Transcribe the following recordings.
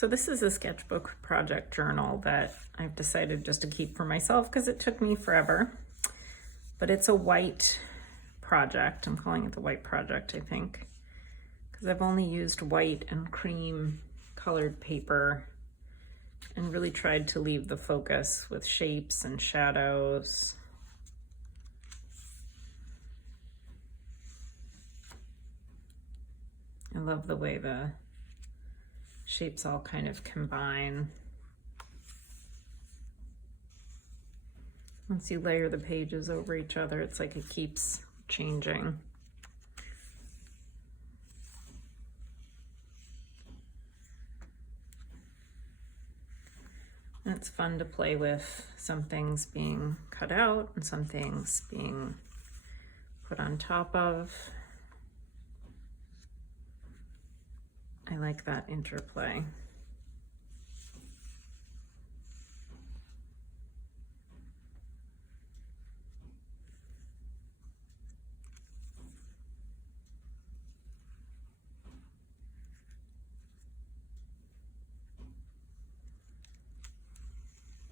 So this is a sketchbook project journal that I've decided just to keep for myself because it took me forever. But it's a white project. I'm calling it the white project, I think, because I've only used white and cream colored paper and really tried to leave the focus with shapes and shadows. I love the way the shapes all kind of combine. Once you layer the pages over each other, it's like it keeps changing. And it's fun to play with some things being cut out and some things being put on top of. I like that interplay.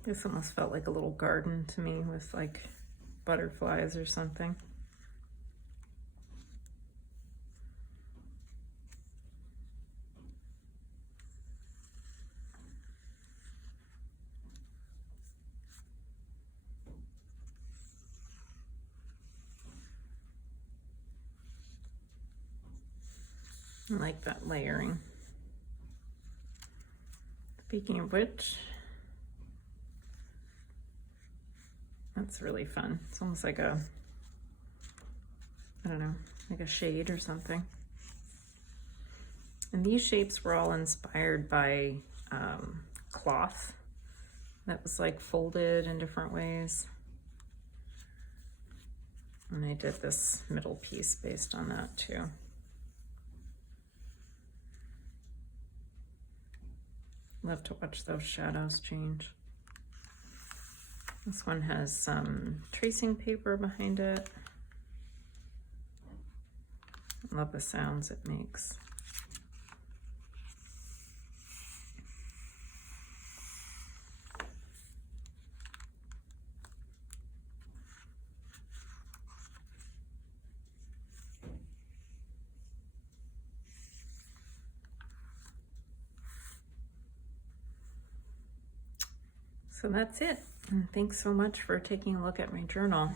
This almost felt like a little garden to me with like butterflies or something. I like that layering. Speaking of which, that's really fun. It's almost like a, I don't know, like a shade or something. And these shapes were all inspired by cloth that was like folded in different ways. And I did this middle piece based on that too. Love to watch those shadows change. This one has some tracing paper behind it. Love the sounds it makes. So that's it. And thanks so much for taking a look at my journal.